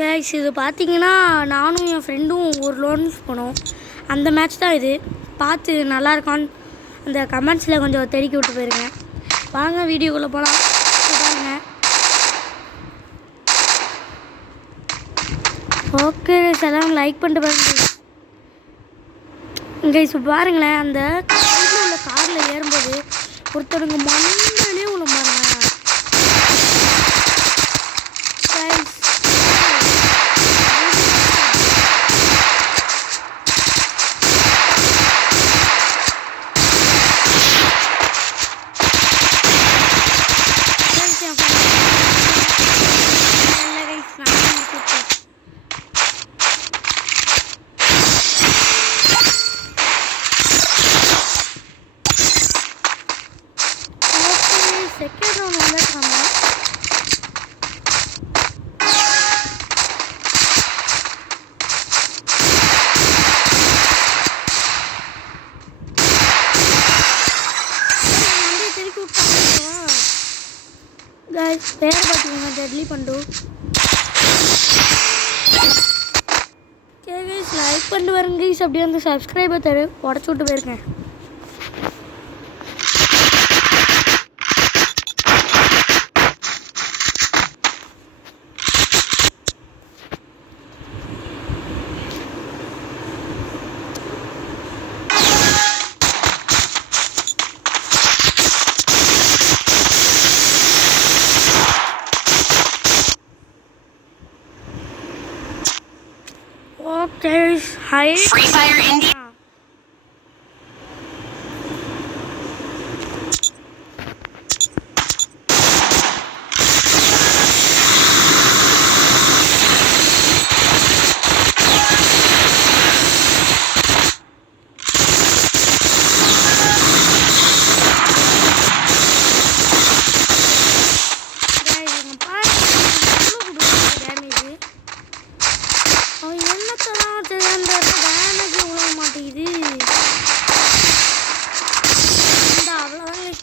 Guys இது பார்த்தீங்கன்னா நானும் என் ஃப்ரெண்டும் ஒரு லோன்ஸ் போனோம். அந்த மேட்ச் தான் இது. பார்த்து நல்லா இருக்கான்னு அந்த கமெண்ட்ஸில் கொஞ்சம் தெறிக்கி விட்டு போயிருங்க. வாங்க வீடியோக்குள்ளே போகலாம். பாருங்க. ஓகே எல்லாம் லைக் பண்ணிட்டு பாருங்க. இங்கே இப்போ பாருங்களேன், அந்த சைடில் உள்ள காரில் ஏறும்போது ஒருத்தருங்க மண்ணிலே உள்ள பாருங்க. செகண்ட் ரவுண்ட் வந்துருக்காங்க. திருப்பி விட்டாங்க. பேர் பார்த்தீங்கன்னா டெட்லி பண்டு. லைக் பண்ணிட்டு வருங்க கைஸ். அப்படியே வந்து சப்ஸ்கிரைபர் தரு உடச்சு விட்டு போயிருக்கேன். Okay, hi. Free Fire India.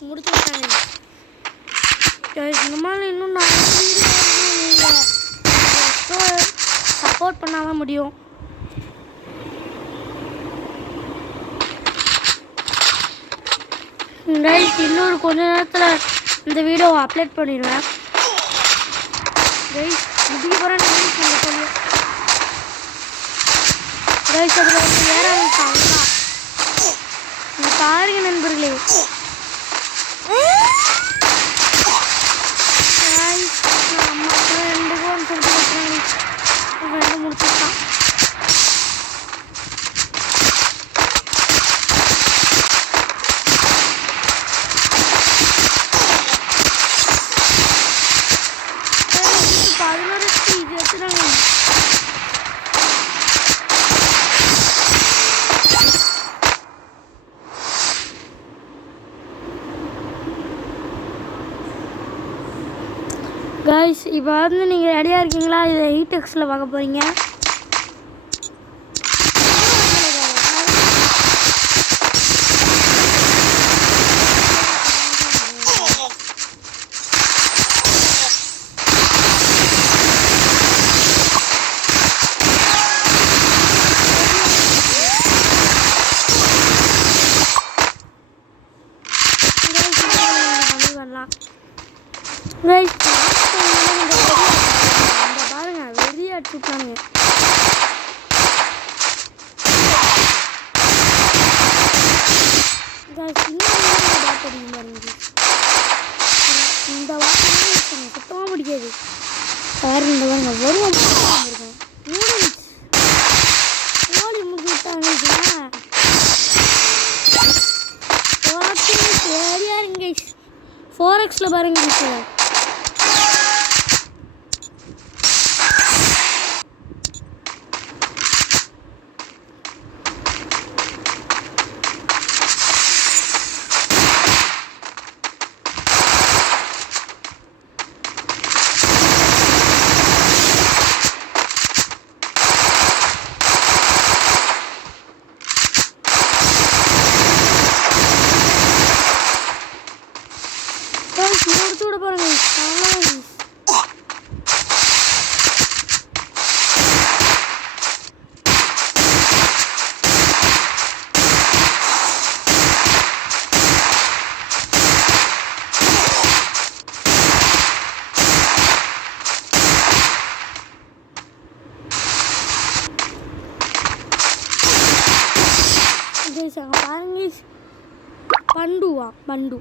முடிச்சு விட்டாங்க. இந்த மாதிரி இன்னும் நான் சப்போர்ட் பண்ணாமல் முடியும். இன்னொரு கொஞ்ச நேரத்தில் இந்த வீடியோவை அப்லோட் பண்ணிடுவேன். முடிய போகிறேன் சொல்லுவேன். அதில் வந்து வேற பாருங்க நண்பர்களே. முடிச்சுட்டான். கைஸ் இப்போ வந்து நீங்கள் ரெடியாக இருக்கீங்களா? இதை ஹீடெக்ஸில் பார்க்க போகிறீங்க. பாருங்க வெளியே அடிச்சுட்டானுங்க. இந்த வார்த்தை சுத்தமாக பிடிக்காது. பாருங்க இந்த பாருங்க வருவோம் கோழி முடிச்சு விட்டாங்க. சரியா இருங்க 4Xல பாருங்க. முடிச்சு விட பாருங்க. கைஸ் அங்கே பாருங்க guys. பண்டு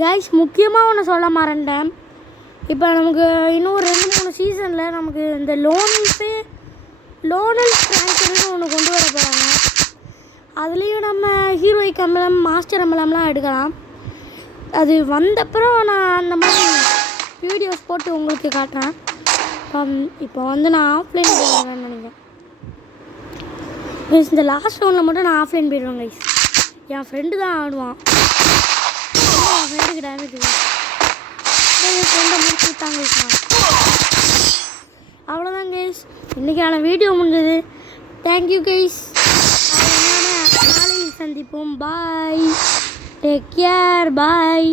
கைஸ் முக்கியமாக ஒன்று சொல்ல மறந்தேன். இப்போ நமக்கு இன்னும் 2-3 சீசனில் நமக்கு இந்த லோனல் ஃப்ரான்ச்சைஸ்னு ஒன்று கொண்டு வர போகிறாங்க. அதுலேயும் நம்ம ஹீரோயிக் அம்பலம் மாஸ்டர் அம்பலம்லாம் எடுக்கலாம். அது வந்தப்புறம் நான் அந்த மாதிரி வீடியோஸ் போட்டு உங்களுக்கு காட்டுறேன். இப்போ வந்து நான் ஆஃப்லைன் போயிடுவேன்னு நினைக்கிறேன் கைஸ். இந்த லாஸ்ட் ரவுண்டில் மட்டும் நான் ஆஃப்லைன் போயிடுவேன் கைஸ். என் ஃப்ரெண்டு தான் ஆடுவான். என் ஃப்ரெண்டுக்கு டேமேஜ் என் ஃப்ரெண்டை முடிச்சு விட்டாங்க கைஸ். அவ்வளோதான் கைஸ், இன்றைக்கான வீடியோ முடிஞ்சது. Thank you guys. நாளைக்கு சந்திப்போம். பாய், டேக் கேர், பாய்.